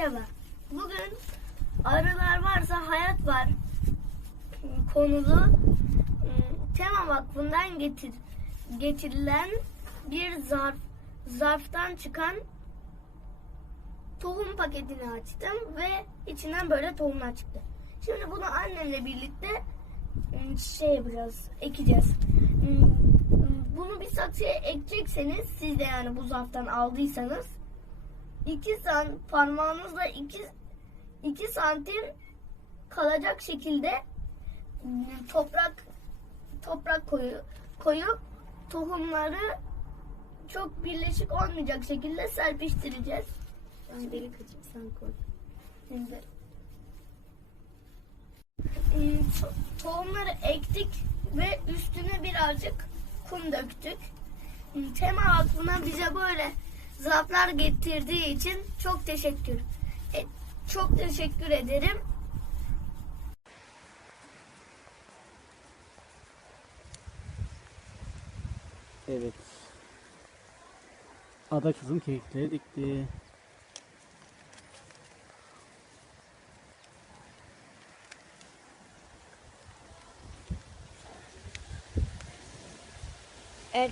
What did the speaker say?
Merhaba. Bugün arılar varsa hayat var konulu ıı, Tema Vakfı'ndan getir, getirilen bir zarf zarftan çıkan tohum paketini açtım ve içinden böyle tohumlar çıktı. Şimdi bunu annemle birlikte ıı, şey yapacağız, ekeceğiz. Iı, Bunu bir saksıya ekecekseniz siz de yani bu zarftan aldıysanız 2 san parmağınızla 2 2 santim kalacak şekilde ıı, toprak toprak koyu, koyup tohumları çok birleşik olmayacak şekilde serpiştireceğiz. Ben delik açıp sen koy. Şimdi to- tohumları ektik ve üstüne birazcık kum döktük. Iı, Tema Vakfı'na bize böyle zarflar getirdiği için çok teşekkür e, çok teşekkür ederim. Evet. Ada kızım kekikleri dikti. Evet